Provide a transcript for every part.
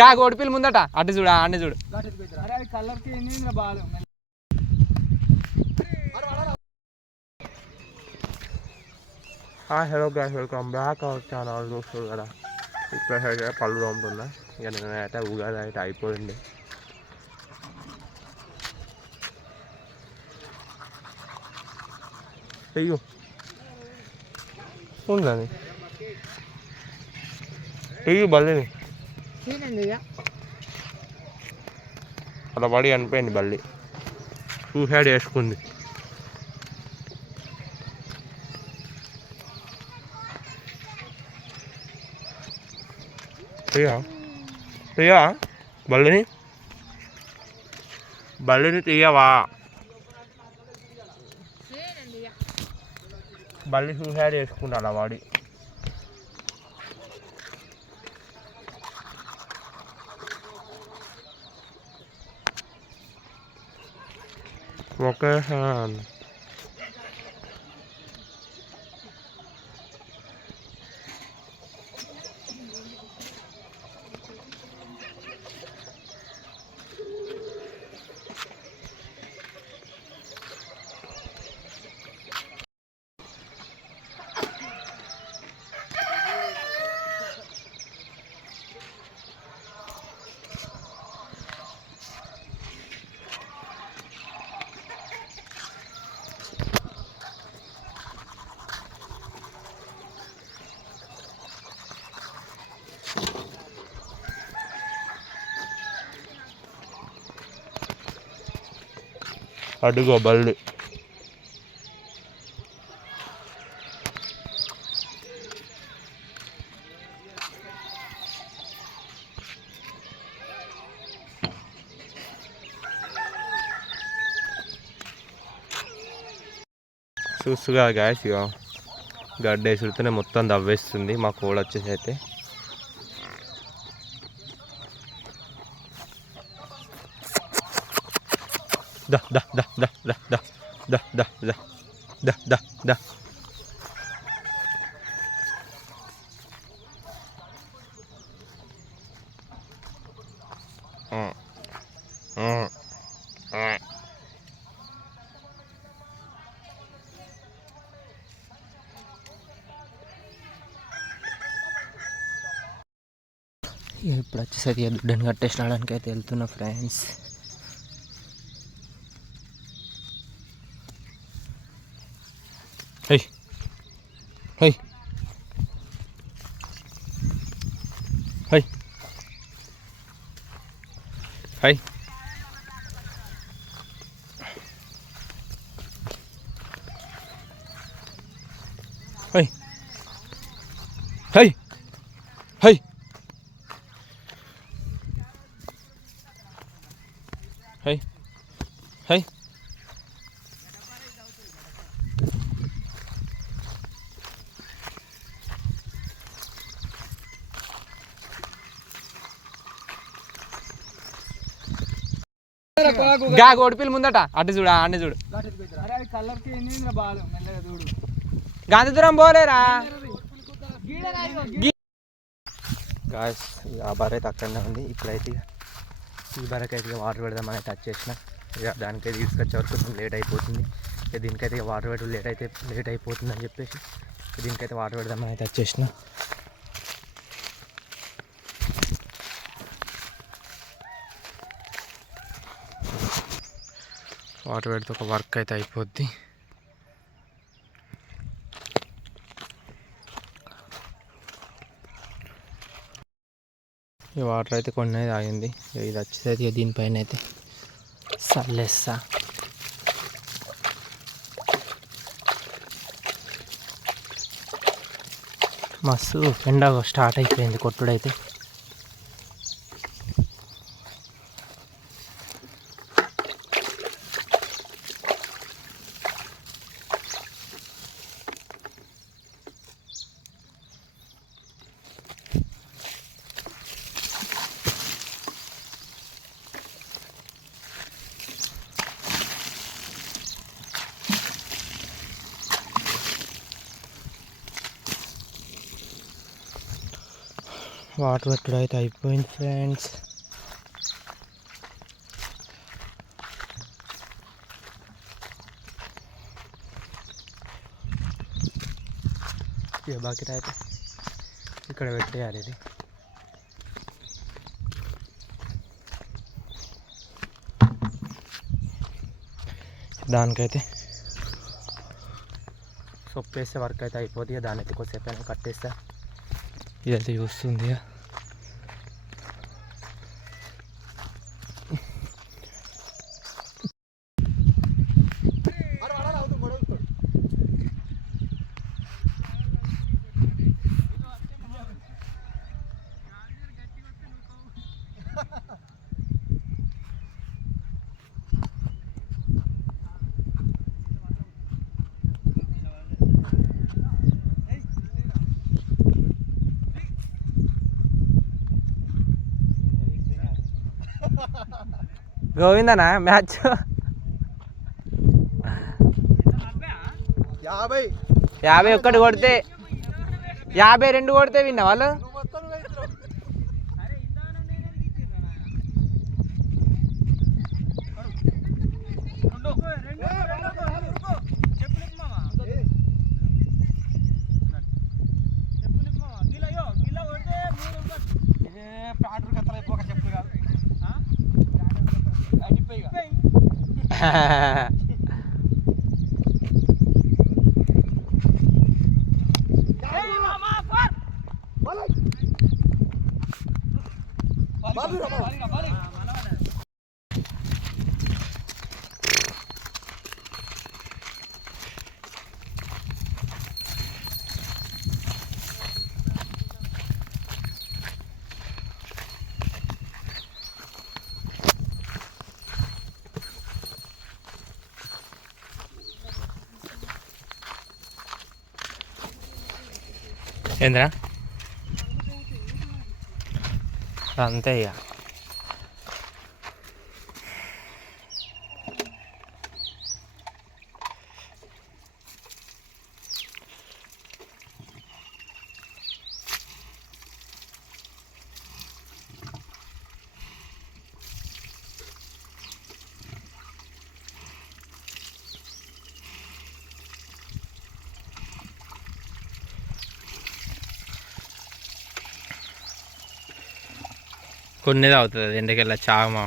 గా కోడిపిల్ల ముందట అటు చూడు అన్నీ చూడు. Hello guys, welcome back our channel. చూస్తారు కదా ఇప్పుడైతే పళ్ళు తోముతున్నా. ఇక నేనైతే ఉగాది అయితే అయిపోయింది. అయ్యో ఉందని అయ్యో బల్లిని అలా పడి అనిపోయింది. బల్లి సూసైడ్ వేసుకుంది. తీయవా బల్లిని తీయవా? బల్లి సూసైడ్ చేసుకుంటా అలా వాడి. ఓకే అడుగో బల్లి. చూస్తుగా గ్యాస్ ఇక గడ్డేసి ఉడితేనే మొత్తం దవ్వేస్తుంది. మా కోడ వచ్చేసి అయితే దా దా దా దా దా దా దా దా దా దా దా దా. ఇప్పుడు వచ్చేసరికి దుడ్డని కట్టేసి రావడానికి అయితే వెళ్తున్నా friends. High high high high high high high high high. గా కోడిపిల్ల ముందట అటు చూడు అన్నీ చూడు. గాంధీ దూరం పోలేరా గాయస్. ఆ బర్రె అయితే అక్కడనే ఉంది. ఇప్పుడైతే ఈ బర్రెకి అయితే వాటర్ పెడదామని టచ్ చేసిన. ఇక దానికైతే తీసుకొచ్చే వరకు కొంచెం లేట్ అయిపోతుంది. ఇక దీనికైతే వాటర్ పెట్టడం లేట్ అయిపోతుంది అని చెప్పేసి దీనికైతే వాటర్ పెడదామని టచ్ చేసిన. వాటర్ పెడితే ఒక వర్క్ అయితే అయిపోద్ది. ఈ వాటర్ అయితే కొన్ని అయితే ఆగింది. ఇది వచ్చేసరికి దీనిపైన అయితే చల్లేస్తా. మస్తు ఎండ స్టార్ట్ అయిపోయింది కొట్టుడైతే. వాటర్ పెట్టడం అయితే అయిపోయింది ఫ్రెండ్స్. ఇక బకెట్ అయితే ఇక్కడ పెట్టేయాలి. ఇది దానికైతే సొప్పు వేస్తే వర్క్ అయితే అయిపోతుంది. దాని అయితే కొద్దిసేపు అయినా కట్టేస్తా. ఇదైతే చూస్తుంది. గోవిందనా మ్యాచ్ 51 కొడితే 52 కొడితే విన్నా వాళ్ళు. ఏంద్రా అంతే ఇక. కొన్ని తాగుతుంది అది ఎండకెళ్ళ చామా.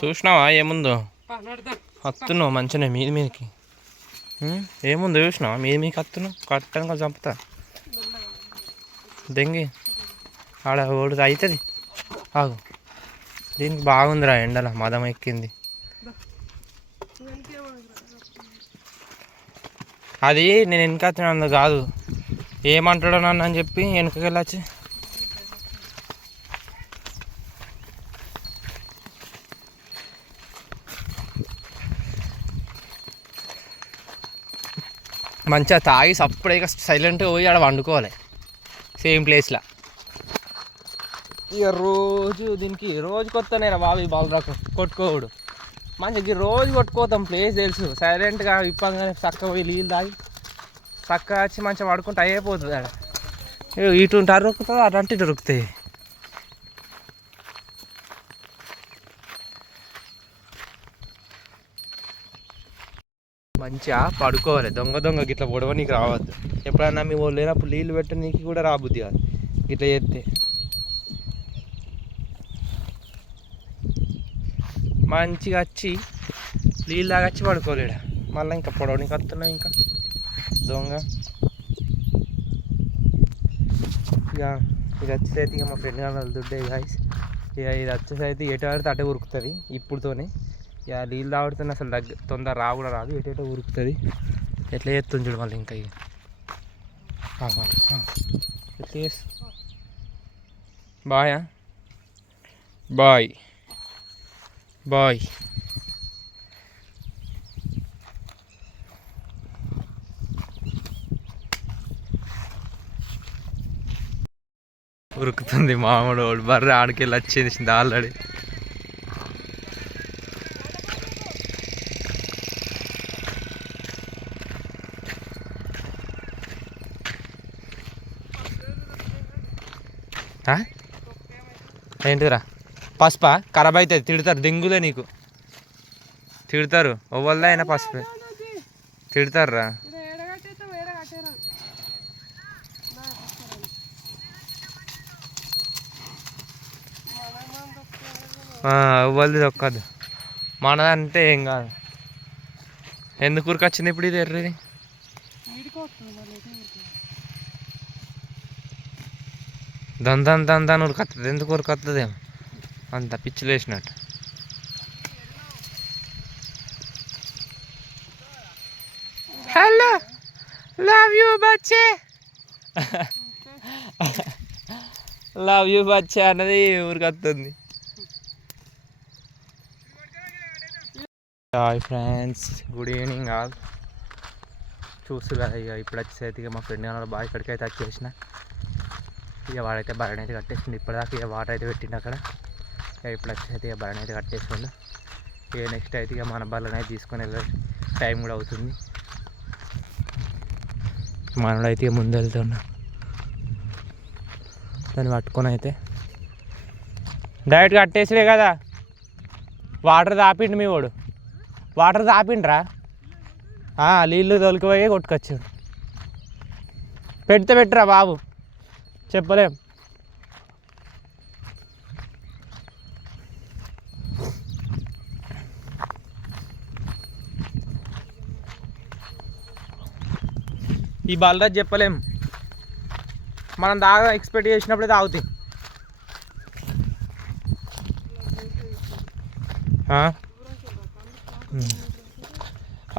చూసినావా ఏముందో? వస్తున్నావు మంచిగా మీది మీదకి. ఏముందో చూసినావా? మీది మీకు వస్తున్నావు కట్టను కొంచెం చంపుతా దెంగి ఆడ ఓడి అవుతుంది. ఆగు, దీనికి బాగుందిరా ఎండల మదం ఎక్కింది. అది నేను వెనక వచ్చిన కాదు, ఏమంటాడో నన్ను అని చెప్పి వెనకకి వెళ్ళొచ్చి మంచిగా తాగి సప్పుడేగా సైలెంట్గా పోయి ఆడ వండుకోవాలి సేమ్ ప్లేస్లో. ఇక రోజు దీనికి రోజు కొత్తనే రా బాబు ఈ బాలరాకు కొట్టుకోడు. మంచిగా రోజు కొట్టుకోతాం, ప్లేస్ తెలుసు. సైలెంట్గా ఇప్పగానే చక్కగా పోయి నీళ్ళు తాగి చక్కగా వచ్చి మంచిగా పడుకుంటే అయిపోతుంది. ఆడ ఇటు అరుకుతుంది, అటు ఇటు ఉరుకుతాయి. మంచిగా పడుకోవాలి. దొంగ దొంగ గిట్లా పొడవ నీకు రావద్దు. ఎప్పుడన్నా మీ వాళ్ళు లేనప్పుడు నీళ్ళు పెట్ట నీకు కూడా రాబుద్ది కాదు ఇట్లా చేస్తే. మంచిగా వచ్చి నీళ్ళు తాగి వచ్చి పడుకోలేడు. మళ్ళీ ఇంకా పొడవనికి వస్తున్నావు ఇంకా దొంగ. ఇక ఇది వచ్చేసైతే ఇక మా ఫ్రెండ్ గారు వెళ్తుంటే గాయస్, ఇక ఇది వచ్చేసైతే ఎటు ఆడితే అటే ఉరుకుతుంది ఇప్పుడుతోనే. ఇక నీళ్ళు తాగుతుంది అసలు తొందర రా కూడా రాదు, ఎటేటో ఉరుకుతుంది. ఎట్లా చేస్తుంది చూడు మళ్ళీ ఇంకా. ఇక ఎట్లా చేస్తా. బాయా బాయ్ బాయ్. ఉరుకుతుంది మామూలు బర్రె ఆడికెళ్ళి వచ్చేసింది ఆల్రెడీ. ఏంటిరా పసుపా ఖరాబ్ అవుతుంది, తిడతారు, దెంగులే నీకు తిడతారు. ఓవల్దా అయినా పసుపు తిడతారు రా. ఓవల్ది దొక్కదు, మనదంటే ఏం కాదు. ఎందుకు ఊరికొచ్చింది ఇప్పుడు ఇది ఎర్రది? దాని ఉరికొస్తుంది. ఎందుకు ఉరికొస్తుంది ఏమో అంత పిచ్చిలు వేసినట్టు. హలో లవ్ యూ బచ్చే, లవ్ యూ బచ్చే అన్నది ఊరికొస్తుంది. Hi friends, good evening all. చూసు కదా ఇక ఇప్పుడు వచ్చేసరికి ఇక మా ఫ్రెండ్ అన్నాడు బాగా ఇక్కడికి అయితే వచ్చేసిన. ఇక వాడైతే బర్రెని అయితే కట్టేసిండు. ఇప్పటిదాకా ఇక వాటర్ అయితే పెట్టిండు అక్కడ. ఇక ఇప్పుడు వచ్చేసి ఇక బర్రెని అయితే కట్టేసిండు. ఇక నెక్స్ట్ అయితే ఇక మన బర్రెని అయితే తీసుకొని వెళ్ళాలి, టైం కూడా అవుతుంది. మనోడైతే ఇక ముందు వెళ్తున్నా, దాన్ని పట్టుకొని అయితే డైరెక్ట్గా కట్టేసిడే కదా. వాటర్ తాపిండు మీ వాడు, వాటర్ తాపిండ్రా, నీళ్ళు తొలికిపోయి కొట్టుకొచ్చాడు. పెడితే పెట్టరా బాబు, చెప్పలేం. ఈ బలరాజ్ చెప్పలేం, మనం దాగా ఎక్స్పెక్ట్ చేసినప్పుడే తాగుతాయి.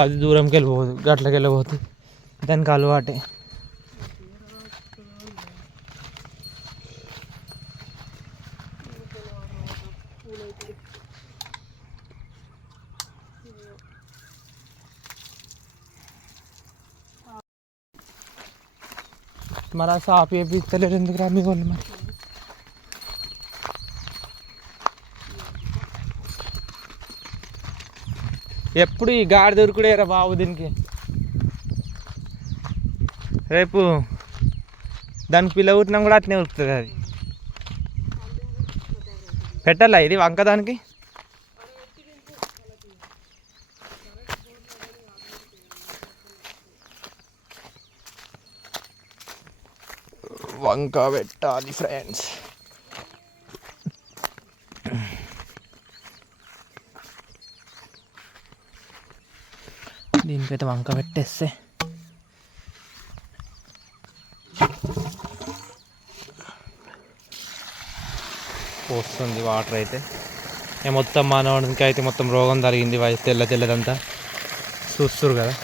అది దూరంకి వెళ్ళిపోదు, గట్లకి వెళ్ళిపోతుంది, దానికి అలవాటే. మరి సాప్ వేపిస్తలేరు ఎందుకు రా మీ వాళ్ళు? మరి ఎప్పుడు ఈ గాడి దొరుకుడేరా బాబు దీనికి. రేపు దానికి పిల్ల పుట్టినా కూడా అట్నే ఉరుకుతుంది అది. పెట్టాలా ఇది వంక దానికి? వంక పెట్టాలి ఫ్రెండ్స్. దీనికైతే వంక పెట్టేస్తే వస్తుంది వాటర్ అయితే. మొత్తం మనవాడికి అయితే మొత్తం రోగం జరిగింది, తెల్లదంతా చూస్తురు కదా.